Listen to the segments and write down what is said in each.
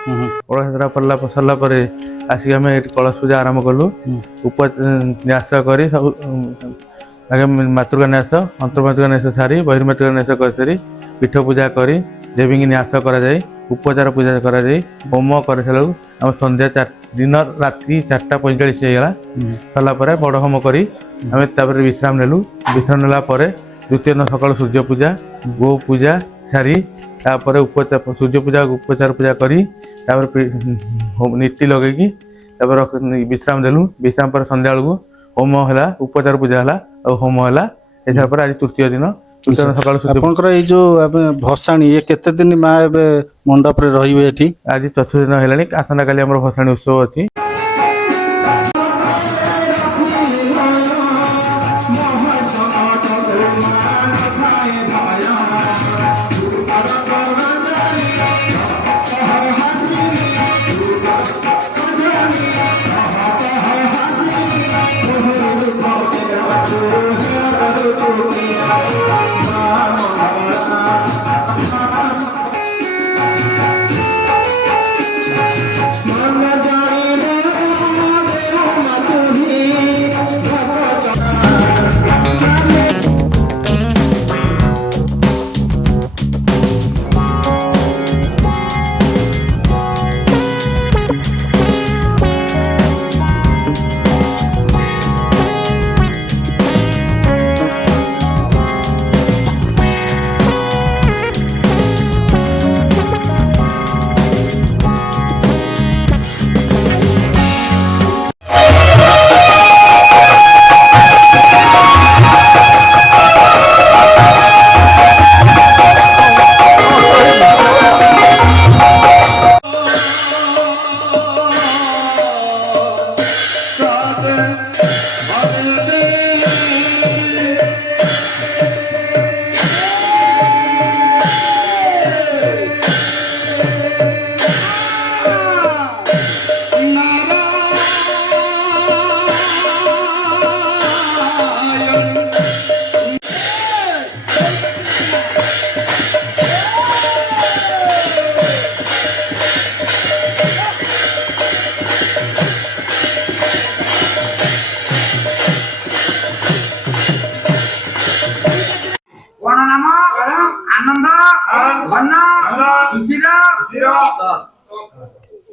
ओड़ा यात्रा पड़ला सरला आसिक आम कलश पूजा आरंभ कलु न्यास कर सब आगे मातृका न्यास अंतर्मातृका न्यास सारी बहिर्मातृका न्यास कर सारी पीठ पूजा कर देवी की न्यास कर उपचार पूजा कर होम कर सारा आम संध्या दिन राति 4:45 होगा सरला बड़ होम कर विश्राम नेलु विश्राम नेला द्वितीय दिन सकाल सूर्य पूजा गो पूजा सारी तापर उपचार सूर्य पूजा उपचार पूजा करी नीति लगे विश्राम देलु विश्राम पर संध्या बेलू होम है उपचार पूजा है और होम है यार आज तृतीय दिन सकाल जो भसाणी ये केते दिन माँ मंडप रही आज चतुर्थ दिन है आसंता काली भसाणी उत्सव अच्छी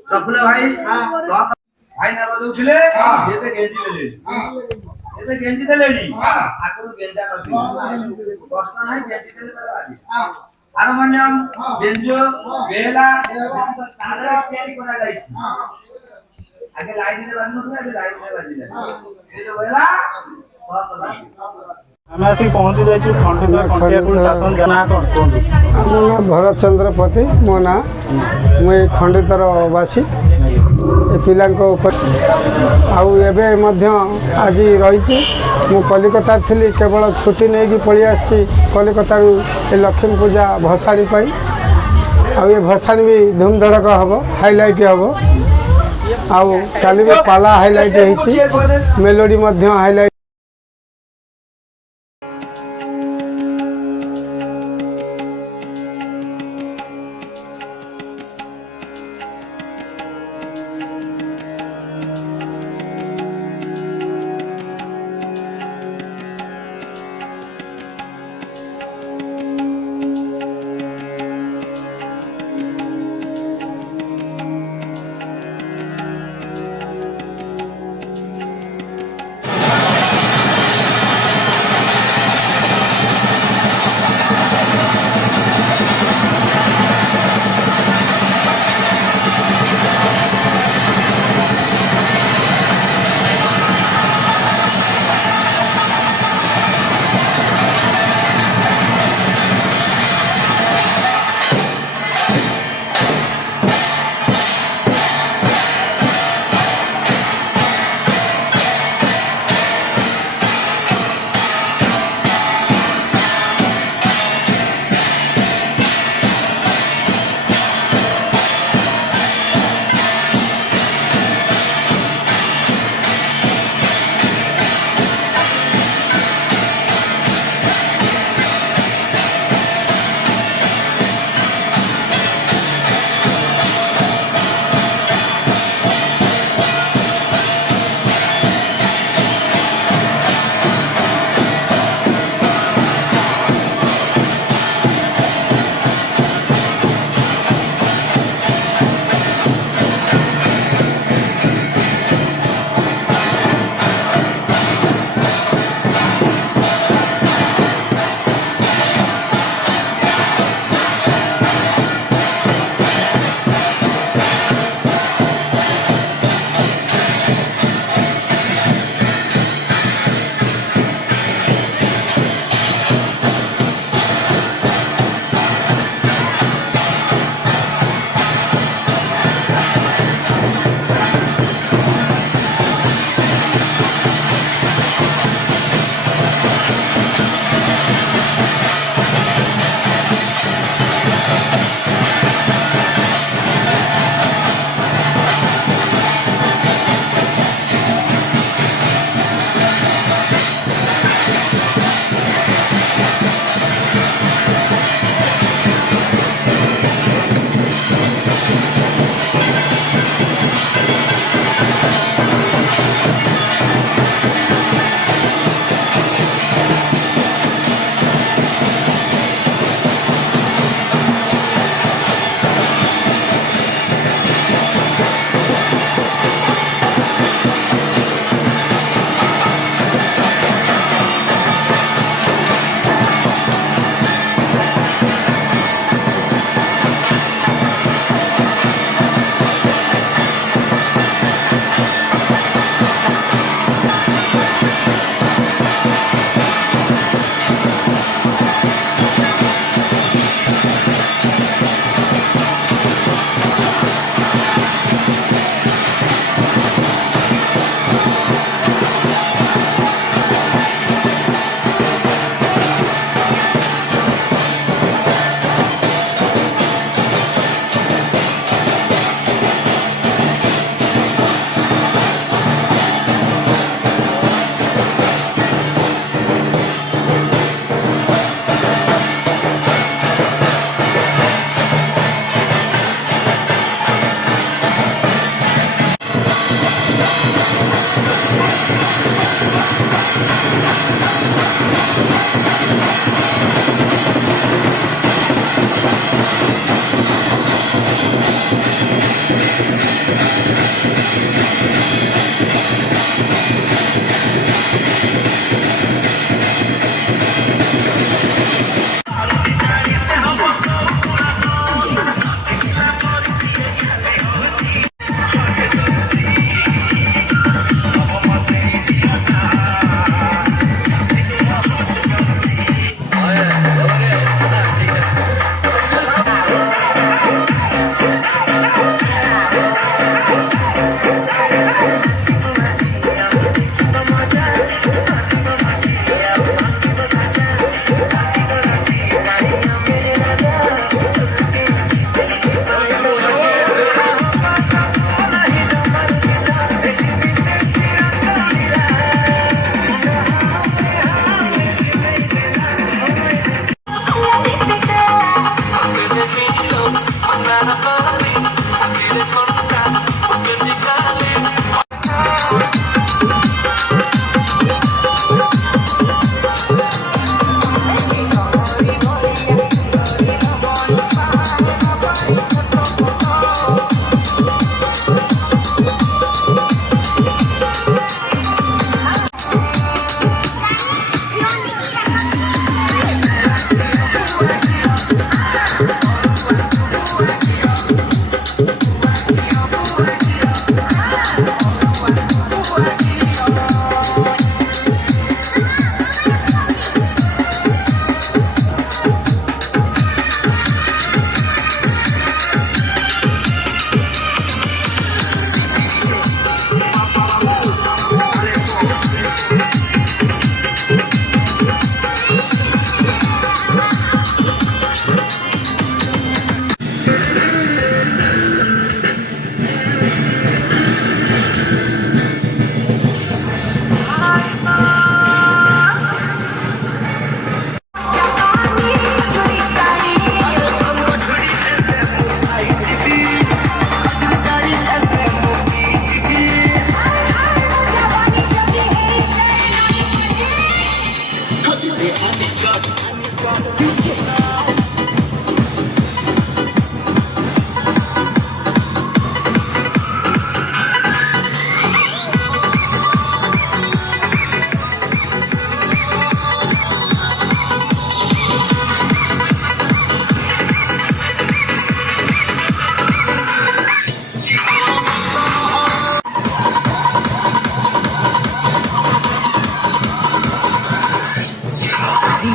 सपने भाई भाई ना बदौले ये तो गेंजी दे लेडी आकरो गेंजा करती प्रश्न नहीं गेंजी दे आज हारमोनियम बेंजो बेला तारे तैयारी करा जाई आगे लाइन में बाजू आगे लाइन में बाजिले ये जो बेला आम आसिक पहुंची जाइछु खंडित कंटियाकुल शासन जना कोन मो ना भरत चंद्रपति मो ना मुई खंडितर वासी ए पिलांको ऊपर आउ एबे मध्य आज रही मु कलिकता थी केवल छुट्टी नहीं कि पलि आसी कलिकता ए लक्ष्मी पूजा भसाणी पाई आउ ये भसाणी भी धूमधड़क हम हाइलाइट हम आउ काली भी पाला हाइलाइट होती मेलोडी मध्य हाइलाइट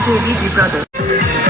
DJ Easy Brother.